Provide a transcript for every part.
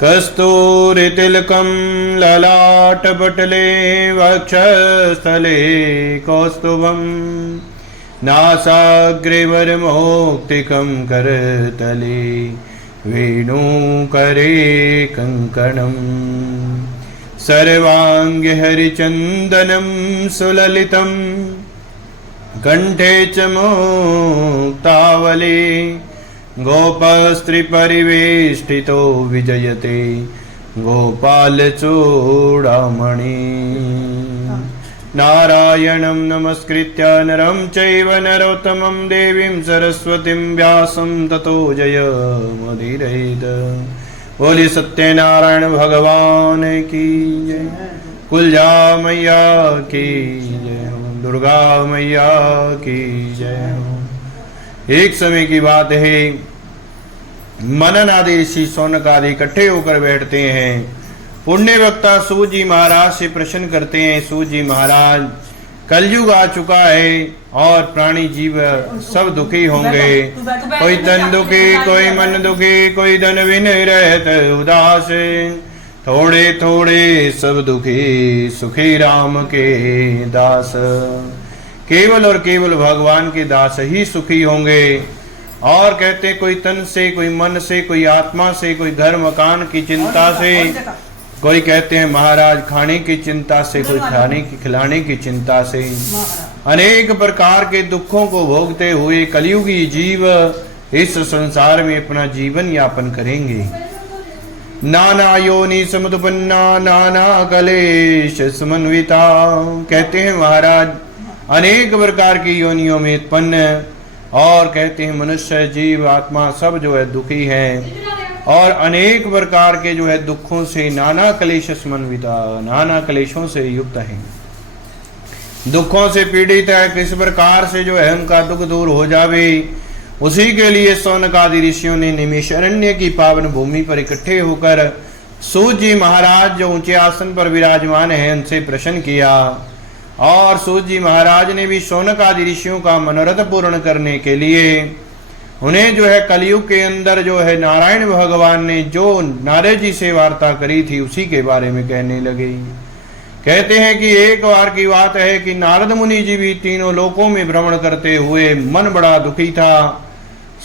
कस्तूरितिलकं ललाटपटले वक्षस्थले कौस्तुभं नासाग्रे वरमौक्तिकं करतले वेणुकरे कङ्कणम् सर्वाङ्गे हरिचन्दनं सुललितं कण्ठे च मुक्तावले गोपस्त्रीपरिवेष्टितो विजयते गोपालचूडामणि नारायणं नमस्कृत्य नरं चैव नरोत्तमं देवीं सरस्वतीं व्यासं ततो जयमुदीरयेत्। बोले सत्यनारायण भगवान की जय। कुलजा मैया की जय हो। दुर्गा मैया की जय हो। एक समय की बात है, मनन आदि ऋषि शौनक आदि इकट्ठे होकर बैठते हैं। पुण्य वक्ता सूत जी महाराज से प्रश्न करते हैं, सूत जी महाराज कलयुग आ चुका है और प्राणी जीव सब दुखी होंगे। कोई तन दुखी, कोई मन दुखी, कोई धन बिन रहत उदास, थोड़े थोड़े सब दुखी, सुखी राम के दास। केवल और केवल भगवान के दास ही सुखी होंगे। और कहते कोई तन से, कोई मन से, कोई आत्मा से, कोई घर मकान की चिंता से, कोई कहते हैं महाराज खाने की चिंता से, कोई खाने की खिलाने की चिंता से, अनेक प्रकार के दुखों को भोगते हुए कलयुगी जीव इस संसार में अपना जीवन यापन करेंगे। नाना योनि समुत्पन्ना नाना कलेश समन्विता। कहते हैं महाराज अनेक प्रकार की योनियों में उत्पन्न, और कहते हैं मनुष्य जीव आत्मा सब जो है दुखी है और अनेक प्रकार के जो है दुखों से, नाना कलेश समन्विता, नाना कलेशों से युक्त है, दुखों से पीड़ित है। किस प्रकार से जो है उनका दुख दूर हो जावे, उसी के लिए शौनक आदि ऋषियों ने निमिषारण्य की पावन भूमि पर इकट्ठे होकर सूत जी महाराज जो ऊंचे आसन पर विराजमान है उनसे प्रश्न किया। और सूत जी महाराज ने भी शौनक आदि ऋषियों का मनोरथ पूर्ण करने के लिए उन्हें जो है कलयुग के अंदर जो है नारायण भगवान ने जो नारद जी से वार्ता करी थी उसी के बारे में कहने लगे। कहते हैं कि एक बार की बात है कि नारद मुनि जी भी तीनों लोकों में भ्रमण करते हुए मन बड़ा दुखी था।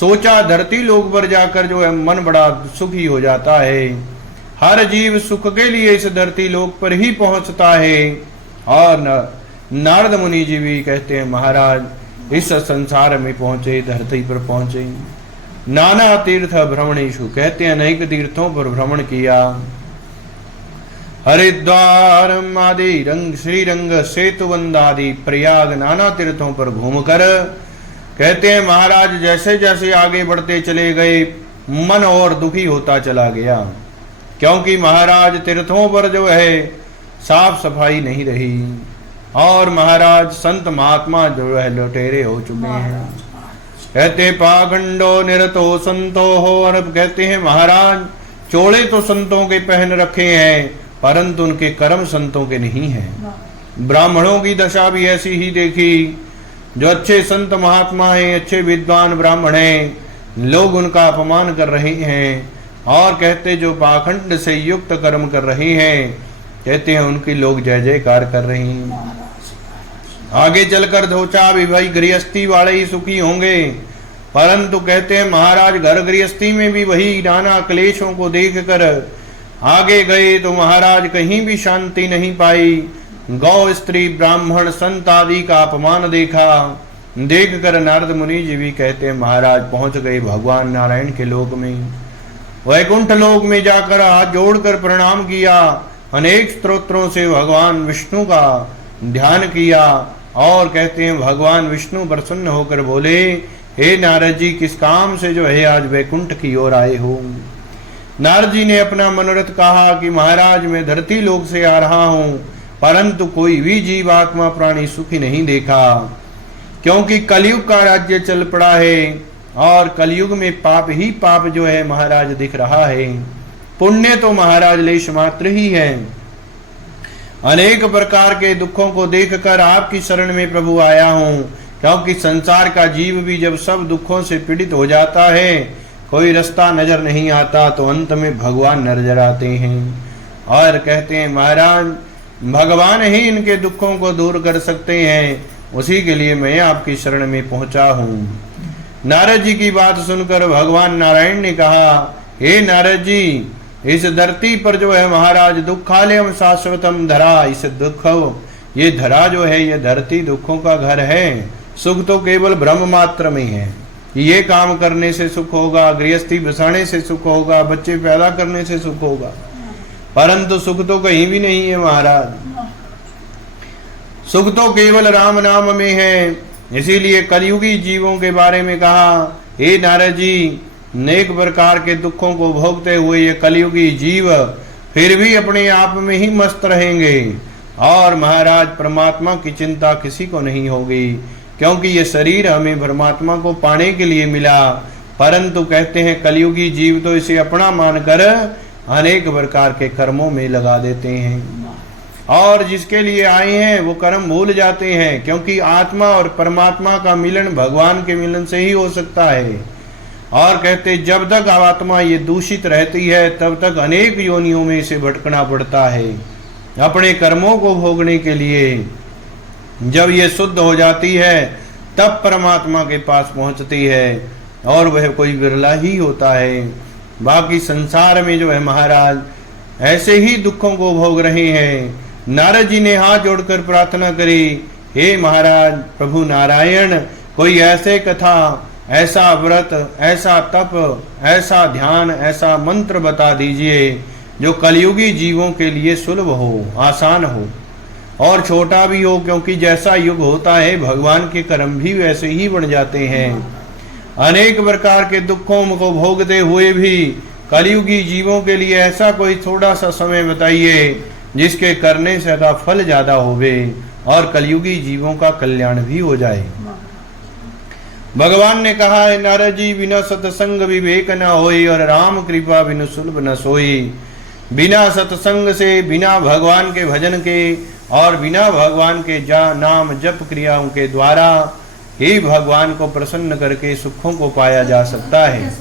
सोचा धरती लोक पर जाकर जो है मन बड़ा सुखी हो जाता है। हर जीव सुख के लिए इस धरती लोक पर ही पहुंचता है। और नारद मुनि जी भी कहते हैं महाराज इस संसार में पहुंचे, धरती पर पहुंचे। नाना तीर्थ भ्रमणेशु, कहते हैं अनेक तीर्थों पर भ्रमण किया। हरिद्वार आदि रंग, श्रीरंग, सेतुवंद आदि प्रयाग नाना तीर्थों पर घूमकर कहते हैं महाराज जैसे जैसे आगे बढ़ते चले गए मन और दुखी होता चला गया, क्योंकि महाराज तीर्थों पर जो है साफ सफाई नहीं रही और महाराज संत महात्मा जो है लुटेरे हो चुके हैं। कहते पाखंडो निरतो संतो हो। और कहते हैं महाराज चोले तो संतों के पहन रखे हैं परंतु उनके कर्म संतों के नहीं हैं। ब्राह्मणों की दशा भी ऐसी ही देखी, जो अच्छे संत महात्मा हैं, अच्छे विद्वान ब्राह्मण हैं, लोग उनका अपमान कर रहे हैं। और कहते जो पाखंड से युक्त कर्म कर रहे हैं, कहते हैं उनकी लोग जय जयकार कर रहे हैं। आगे चलकर धोचा भी भाई गृहस्थी वाले ही सुखी होंगे, परंतु कहते हैं महाराज घर गृहस्थी में भी वही नाना क्लेशों को देखकर आगे गए तो महाराज कहीं भी शांति नहीं पाई। गौ स्त्री ब्राह्मण संत आदि का अपमान देखा। देखकर नारद मुनि जी भी कहते हैं महाराज पहुंच गए भगवान नारायण के लोक में। वैकुंठ लोक में जाकर हाथ जोड़कर प्रणाम किया। अनेक स्तोत्रों से भगवान विष्णु का ध्यान किया और कहते हैं भगवान विष्णु प्रसन्न होकर बोले, हे नारद जी किस काम से जो है आज वैकुंठ की ओर आए हो। नारद जी ने अपना मनोरथ कहा कि महाराज मैं धरती लोक से आ रहा हूं, परंतु कोई भी जीव आत्मा प्राणी सुखी नहीं देखा, क्योंकि कलयुग का राज्य चल पड़ा है और कलयुग में पाप ही पाप जो है महाराज दिख रहा है। पुण्य तो महाराज लेश मात्र ही है। अनेक प्रकार के दुखों को देखकर आपकी शरण में प्रभु आया हूं, क्योंकि संसार का जीव भी जब सब दुखों से पीड़ित हो जाता है, कोई रास्ता नजर नहीं आता तो अंत में भगवान नजर आते हैं और कहते हैं महाराज भगवान ही इनके दुखों को दूर कर सकते हैं, उसी के लिए मैं आपकी शरण में पहुंचा हूँ। नारद जी की बात सुनकर भगवान नारायण ने कहा, हे नारद जी, इस धरती पर जो है महाराज दुखालयम शाश्वतम धरा, इस दुख ये धरा जो है ये धरती दुखों का घर है। सुख तो केवल ब्रह्म मात्र में है। ये काम करने से सुख होगा, गृहस्थी बसाने से सुख होगा, बच्चे पैदा करने से सुख होगा, परंतु सुख तो कहीं भी नहीं है महाराज। सुख तो केवल राम नाम में है। इसीलिए कलयुगी जीवों के बारे में कहा, हे नारद जी, नेक प्रकार के दुखों को भोगते हुए ये कलयुगी जीव फिर भी अपने आप में ही मस्त रहेंगे और महाराज परमात्मा की चिंता किसी को नहीं होगी, क्योंकि ये शरीर हमें परमात्मा को पाने के लिए मिला। परंतु कहते हैं कलयुगी जीव तो इसे अपना मानकर अनेक प्रकार के कर्मों में लगा देते हैं और जिसके लिए आए हैं वो कर्म भूल जाते हैं, क्योंकि आत्मा और परमात्मा का मिलन भगवान के मिलन से ही हो सकता है। और कहते जब तक आत्मा ये दूषित रहती है तब तक अनेक योनियों में इसे भटकना पड़ता है अपने कर्मों को भोगने के लिए। जब ये शुद्ध हो जाती है तब परमात्मा के पास पहुंचती है और वह कोई बिरला ही होता है। बाकी संसार में जो है महाराज ऐसे ही दुखों को भोग रहे हैं। नारद जी ने हाथ जोड़कर प्रार्थना करी, हे महाराज प्रभु नारायण, कोई ऐसे कथा, ऐसा व्रत, ऐसा तप, ऐसा ध्यान, ऐसा मंत्र बता दीजिए जो कलयुगी जीवों के लिए सुलभ हो, आसान हो और छोटा भी हो, क्योंकि जैसा युग होता है भगवान के कर्म भी वैसे ही बन जाते हैं। अनेक प्रकार के दुखों को भोगते हुए भी कलयुगी जीवों के लिए ऐसा कोई थोड़ा सा समय बताइए जिसके करने से का फल ज्यादा होवे और कलयुगी जीवों का कल्याण भी हो जाए। भगवान ने कहा है, नारद जी, बिना सत्संग विवेक न होई और राम कृपा बिनु सुलभ न सोई। बिना सत्संग से, बिना भगवान के भजन के और बिना भगवान के नाम जप क्रियाओं के द्वारा ही भगवान को प्रसन्न करके सुखों को पाया जा सकता है।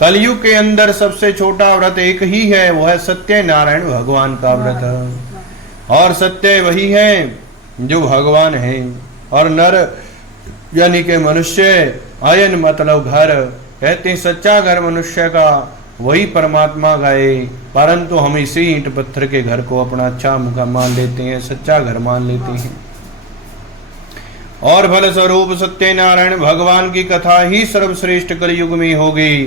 कलयुग के अंदर सबसे छोटा व्रत एक ही है, वो है सत्य नारायण भगवान का व्रत। और सत्य वही है जो भगवान है और नर यानी के मनुष्य, आयन मतलब घर, कहते हैं सच्चा घर मनुष्य का वही परमात्मा गए, परंतु हम इसी ईंट पत्थर के घर को अपना अच्छा मुखा मान लेते हैं, सच्चा घर मान लेते हैं। और फल स्वरूप सत्य नारायण भगवान की कथा ही सर्वश्रेष्ठ कलयुग में होगी,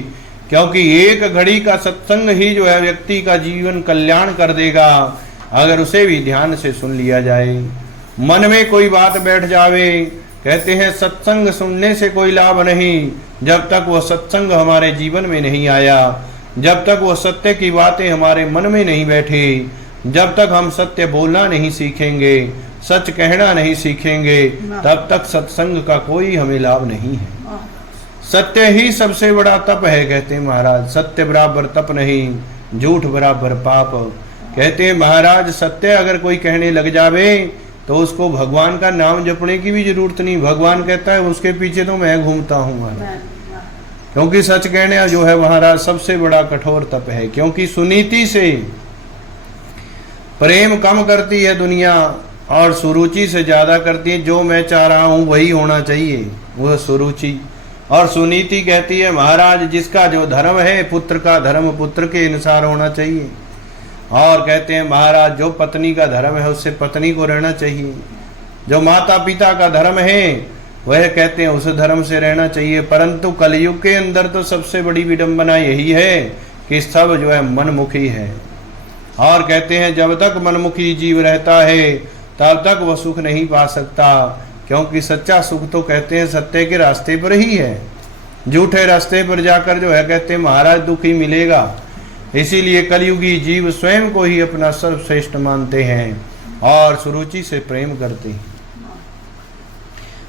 क्योंकि एक घड़ी का सत्संग ही जो है व्यक्ति का जीवन कल्याण कर देगा, अगर उसे भी ध्यान से सुन लिया जाए। मन में कोई बात बैठ जावे, कहते हैं सत्संग सुनने से कोई लाभ नहीं जब तक वह सत्संग हमारे जीवन में नहीं आया, जब तक वो सत्य की बातें हमारे मन में नहीं बैठी, जब तक हम सत्य बोलना नहीं सीखेंगे, सच कहना नहीं सीखेंगे, तब तक सत्संग का कोई हमें लाभ नहीं है। सत्य ही सबसे बड़ा तप है, कहते हैं महाराज। सत्य बराबर तप नहीं, झूठ बराबर पाप। कहते हैं महाराज सत्य अगर कोई कहने लग जावे तो उसको भगवान का नाम जपने की भी जरूरत नहीं। भगवान कहता है उसके पीछे तो मैं घूमता हूँ महाराज, क्योंकि सच कहने जो है महाराज सबसे बड़ा कठोर तप है। क्योंकि सुनीति से प्रेम कम करती है दुनिया और सुरुचि से ज्यादा करती है। जो मैं चाह रहा हूँ वही होना चाहिए, वह सुरुचि। और सुनीति कहती है महाराज जिसका जो धर्म है, पुत्र का धर्म पुत्र के अनुसार होना चाहिए। और कहते हैं महाराज जो पत्नी का धर्म है उससे पत्नी को रहना चाहिए, जो माता पिता का धर्म है वह कहते हैं उस धर्म से रहना चाहिए। परंतु कलयुग के अंदर तो सबसे बड़ी विडंबना यही है कि सब जो है मनमुखी है। और कहते हैं जब तक मनमुखी जीव रहता है तब तक वह सुख नहीं पा सकता, क्योंकि सच्चा सुख तो कहते हैं सत्य के रास्ते पर ही है। झूठे रास्ते पर जाकर जो है कहते हैं महाराज दुख ही मिलेगा। इसीलिए कलयुगी जीव स्वयं को ही अपना सर्वश्रेष्ठ मानते हैं और सुरुचि से प्रेम करते हैं।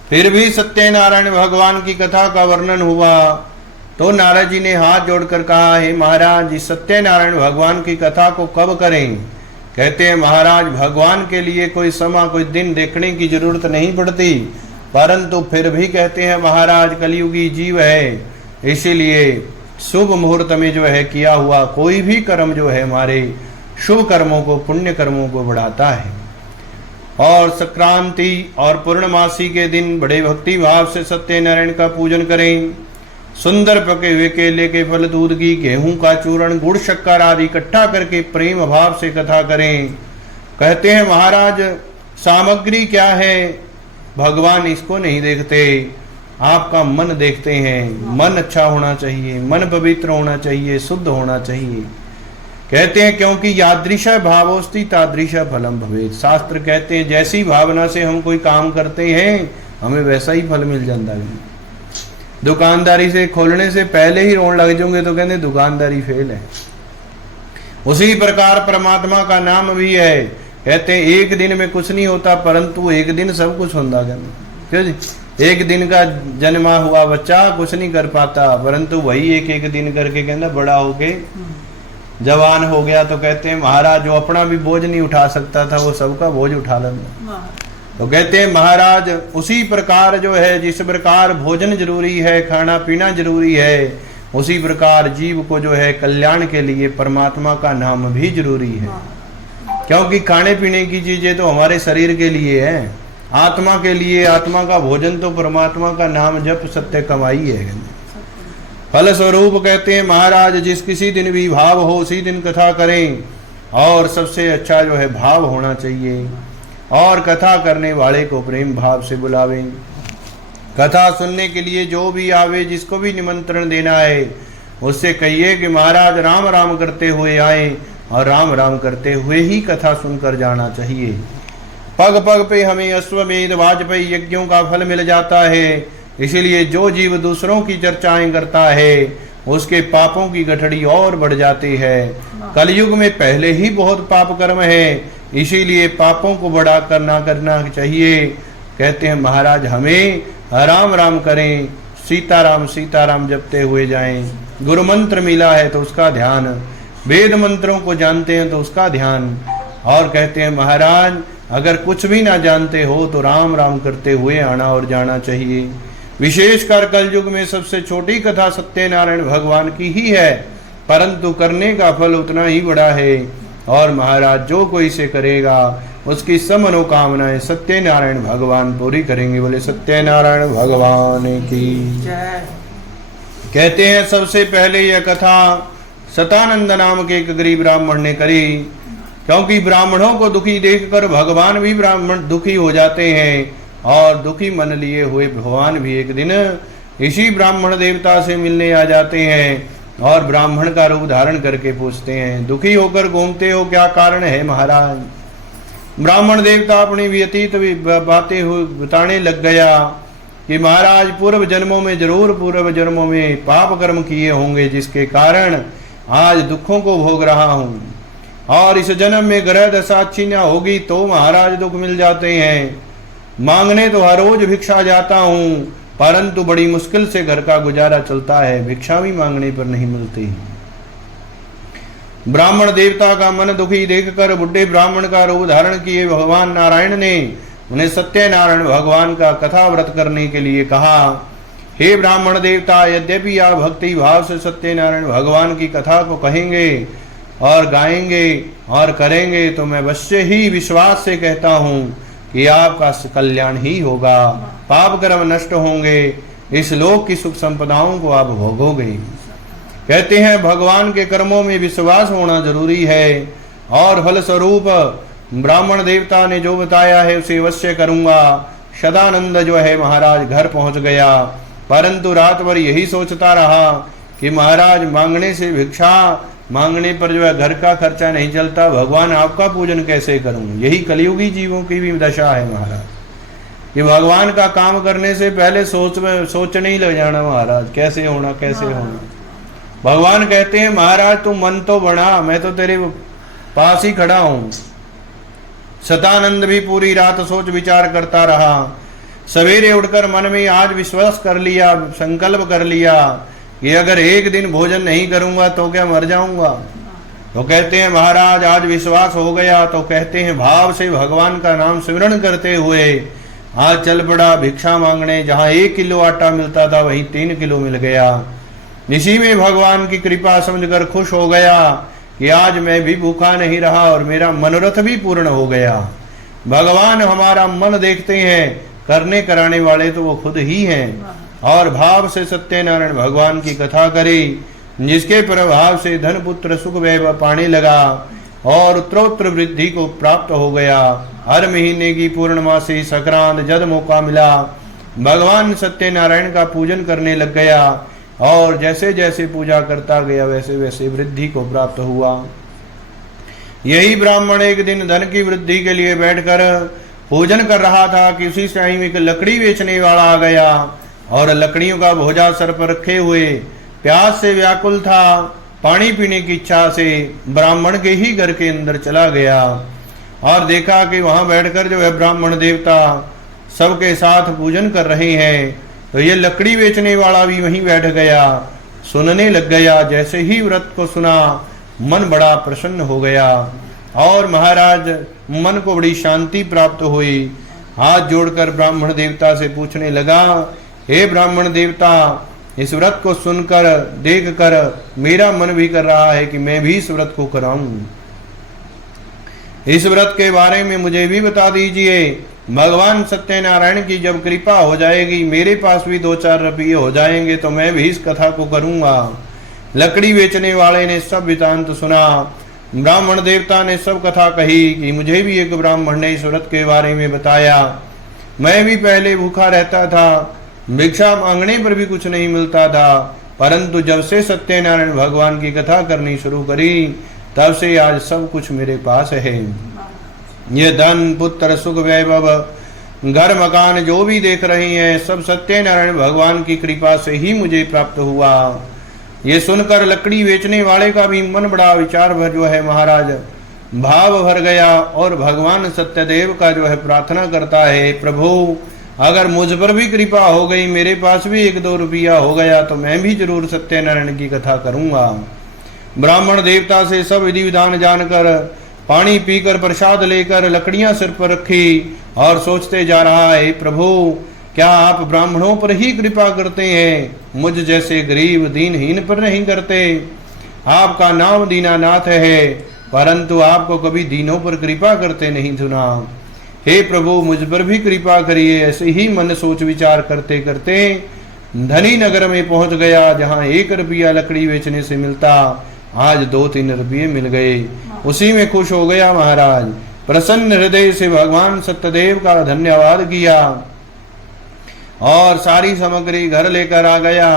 फिर भी सत्यनारायण भगवान की कथा का वर्णन हुआ तो नारद जी ने हाथ जोड़कर कहा, हे महाराज इस सत्यनारायण भगवान की कथा को कब करें। कहते हैं महाराज भगवान के लिए कोई समय कोई दिन देखने की जरूरत नहीं पड़ती, परंतु फिर भी कहते हैं महाराज कलयुगी जीव है, इसीलिए शुभ मुहूर्त में जो है किया हुआ कोई भी कर्म जो है हमारे शुभ कर्मों को, पुण्य कर्मों को बढ़ाता है। और संक्रांति और पूर्णमासी के दिन बड़े भक्ति भाव से सत्यनारायण का पूजन करें। सुंदर पके हुए केले के फल, दूध घी, गेहूं का चूर्ण, गुड़ शक्कर आदि इकट्ठा करके प्रेम भाव से कथा करें। कहते हैं महाराज सामग्री क्या है, भगवान इसको नहीं देखते, आपका मन देखते हैं। मन अच्छा होना चाहिए, मन पवित्र होना चाहिए, शुद्ध होना चाहिए। कहते हैं क्योंकि यादृशा भावोस्ति तादृशा फलम भवेत्। शास्त्र कहते हैं जैसी भावना से हम कोई काम करते हैं हमें वैसा ही फल मिल जाता है। दुकानदारी से खोलने से पहले ही रोन लग जाओगे तो कहते दुकानदारी फेल है। उसी प्रकार परमात्मा का नाम भी है। कहते हैं एक दिन में कुछ नहीं होता परंतु एक दिन सब कुछ होता। क्यों जी? एक दिन का जन्मा हुआ बच्चा कुछ नहीं कर पाता परंतु वही एक एक दिन करके कहना बड़ा होके जवान हो गया तो कहते हैं महाराज जो अपना भी बोझ नहीं उठा सकता था वो सबका बोझ उठा लेना। तो कहते हैं महाराज उसी प्रकार जो है जिस प्रकार भोजन जरूरी है, खाना पीना जरूरी है, उसी प्रकार जीव को जो है कल्याण के लिए परमात्मा का नाम भी जरूरी है। क्योंकि खाने पीने की चीजें तो हमारे शरीर के लिए है, आत्मा के लिए आत्मा का भोजन तो परमात्मा का नाम जप सत्य कमाई है। फल स्वरूप कहते हैं महाराज जिस किसी दिन भी भाव हो उसी दिन कथा करें और सबसे अच्छा जो है भाव होना चाहिए। और कथा करने वाले को प्रेम भाव से बुलावें। कथा सुनने के लिए जो भी आवे, जिसको भी निमंत्रण देना है उससे कहिए कि महाराज राम राम करते हुए आए और राम राम करते हुए ही कथा सुनकर जाना चाहिए। पग पग पे हमें अश्वमेध वाजपेयी यज्ञों का फल मिल जाता है। इसीलिए जो जीव दूसरों की चर्चाएं करता है उसके पापों की गठड़ी और बढ़ जाती है। कलयुग में पहले ही बहुत पाप कर्म है, इसीलिए पापों को बढ़ा कर ना करना चाहिए। कहते हैं महाराज हमें राम राम करें, सीताराम सीताराम जपते हुए जाएं। गुरु मंत्र मिला है तो उसका ध्यान, वेद मंत्रों को जानते हैं तो उसका ध्यान। और कहते हैं महाराज अगर कुछ भी ना जानते हो तो राम राम करते हुए आना और जाना चाहिए। विशेषकर कलयुग में सबसे छोटी कथा सत्यनारायण भगवान की ही है परंतु करने का फल उतना ही बड़ा है। और महाराज जो कोई इसे करेगा उसकी सब मनोकामनाएं सत्यनारायण भगवान पूरी करेंगे। बोले सत्यनारायण भगवान की जय। कहते हैं सबसे पहले यह कथा सतानंद नाम के एक गरीब ब्राह्मण ने करी। क्योंकि ब्राह्मणों को दुखी देखकर भगवान भी ब्राह्मण दुखी हो जाते हैं और दुखी मन लिए हुए भगवान भी एक दिन इसी ब्राह्मण देवता से मिलने आ जाते हैं और ब्राह्मण का रूप धारण करके पूछते हैं दुखी होकर घूमते हो, क्या कारण है महाराज? ब्राह्मण देवता अपनी व्यतीत बातें हुई बताने लग गया कि महाराज पूर्व जन्मों में जरूर पूर्व जन्मों में पाप कर्म किए होंगे जिसके कारण आज दुखों को भोग रहा हूँ और इस जन्म में ग्रह दशा अच्छी न होगी तो महाराज दुख मिल जाते हैं। मांगने तो हर रोज भिक्षा जाता हूँ परंतु बड़ी मुश्किल से घर का गुजारा चलता है, भिक्षा भी मांगने पर नहीं मिलती। ब्राह्मण देवता का मन दुखी देखकर बुढ़े ब्राह्मण का रूप धारण किए भगवान नारायण ने उन्हें सत्यनारायण भगवान का कथा व्रत करने के लिए कहा। हे ब्राह्मण देवता यद्यपि आप भक्ति भाव से सत्यनारायण भगवान की कथा को कहेंगे और गाएंगे और करेंगे तो मैं अवश्य ही विश्वास से कहता हूँ कि आपका कल्याण ही होगा, पाप कर्म नष्ट होंगे, इस लोक की सुख संपदाओं को आप भोगोगे। कहते हैं भगवान के कर्मों में विश्वास होना जरूरी है और फल स्वरूप ब्राह्मण देवता ने जो बताया है उसे अवश्य करूंगा। सदानंद जो है महाराज घर पहुंच गया परंतु रात भर यही सोचता रहा कि महाराज मांगने से भिक्षा मांगने पर जो है घर का खर्चा नहीं चलता, भगवान आपका पूजन कैसे करूं? यही कलयुगी जीवों की भी दशा है महाराज कि भगवान का काम करने से पहले सोचने ही लग जाना महाराज कैसे होना कैसे होना। भगवान कहते हैं महाराज तू मन तो बना, मैं तो तेरे पास ही खड़ा हूं। सतानंद भी पूरी रात सोच विचार करता रहा। सवेरे उठकर मन में आज विश्वास कर लिया, संकल्प कर लिया कि अगर एक दिन भोजन नहीं करूंगा तो क्या मर जाऊंगा। तो कहते हैं महाराज आज विश्वास हो गया तो कहते हैं भाव से भगवान का नाम स्मरण करते हुए आज चल पड़ा भिक्षा मांगने। जहाँ 1 किलो आटा मिलता था वहीं 3 किलो मिल गया। इसी में भगवान की कृपा समझकर खुश हो गया कि आज मैं भी भूखा नहीं रहा और मेरा मनोरथ भी पूर्ण हो गया। भगवान हमारा मन देखते हैं, करने कराने वाले तो वो खुद ही हैं। और भाव से सत्यनारायण भगवान की कथा करी, जिसके प्रभाव से धन पुत्र सुख वैभव पाने लगा और उत्तरोत्तर वृद्धि को प्राप्त हो गया। हर महीने की पूर्णमासी संक्रांत जब मौका मिला, भगवान सत्यनारायण का पूजन करने लग गया और जैसे जैसे पूजा करता गया वैसे वैसे वृद्धि को प्राप्त हुआ। यही ब्राह्मण एक दिन धन की वृद्धि के लिए बैठकर पूजन कर रहा था कि उसी टाइम एक लकड़ी बेचने वाला आ गया और लकड़ियों का भोजा सर पर रखे हुए प्यास से व्याकुल था। पानी पीने की इच्छा से ब्राह्मण के ही घर के अंदर चला गया और देखा कि वहां बैठकर जो है ब्राह्मण देवता सबके साथ पूजन कर रहे हैं। तो ये लकड़ी बेचने वाला भी वहीं बैठ गया, सुनने लग गया। जैसे ही व्रत को सुना, मन बड़ा प्रसन्न हो गया और महाराज मन को बड़ी शांति प्राप्त हुई। हाथ जोड़कर ब्राह्मण देवता से पूछने लगा, हे ब्राह्मण देवता, इस व्रत को सुनकर देखकर मेरा मन भी कर रहा है कि मैं भी इस व्रत को कराऊं। इस व्रत के बारे में मुझे भी बता दीजिए। भगवान सत्यनारायण की जब कृपा हो जाएगी, मेरे पास भी 2-4 रुपये हो जाएंगे तो मैं भी इस कथा को करूंगा। लकड़ी बेचने वाले ने सब वृतांत सुना। ब्राह्मण देवता ने सब कथा कही कि मुझे भी एक ब्राह्मण ने इस व्रत के बारे में बताया। मैं भी पहले भूखा रहता था, भिक्षा मांगने पर भी कुछ नहीं मिलता था, परंतु जब से सत्यनारायण भगवान की कथा करनी शुरू करी, तब से आज सब कुछ मेरे पास है। ये धन पुत्र सुख वैभव घर मकान जो भी देख रहे हैं, सब सत्यनारायण भगवान की कृपा से ही मुझे प्राप्त हुआ। ये सुनकर लकड़ी बेचने वाले का भी मन बड़ा विचार भर जो है महाराज भाव भर गया और भगवान सत्यदेव का जो है प्रार्थना करता है, प्रभु अगर मुझ पर भी कृपा हो गई, मेरे पास भी 1-2 रुपया हो गया तो मैं भी जरूर सत्यनारायण की कथा करूंगा। ब्राह्मण देवता से सब विधि विधान जानकर, पानी पीकर, प्रसाद लेकर लकड़ियां सिर पर रखी और सोचते जा रहा है, प्रभु क्या आप ब्राह्मणों पर ही कृपा करते हैं, मुझ जैसे गरीब दीनहीन पर नहीं करते। आपका नाम दीनानाथ है, परंतु आपको कभी दीनों पर कृपा करते नहीं सुना। हे प्रभु मुझ पर भी कृपा करिए। ऐसे ही मन सोच विचार करते करते धनी नगर में पहुंच गया, जहां 1 रुपया लकड़ी बेचने से मिलता, आज 2-3 रुपये मिल गए। उसी में खुश हो गया महाराज। प्रसन्न हृदय से भगवान सत्यदेव का धन्यवाद किया और सारी सामग्री घर लेकर आ गया।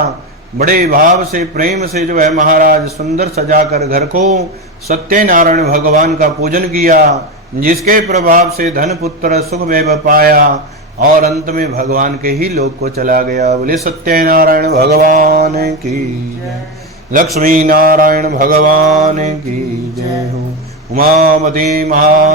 बड़े भाव से प्रेम से जो है महाराज सुंदर सजाकर घर को सत्यनारायण भगवान का पूजन किया, जिसके प्रभाव से धन पुत्र सुख वैभव पाया और अंत में भगवान के ही लोक को चला गया। बोले सत्यनारायण भगवान की जय, लक्ष्मी नारायण भगवान की जय हो। उमापति महा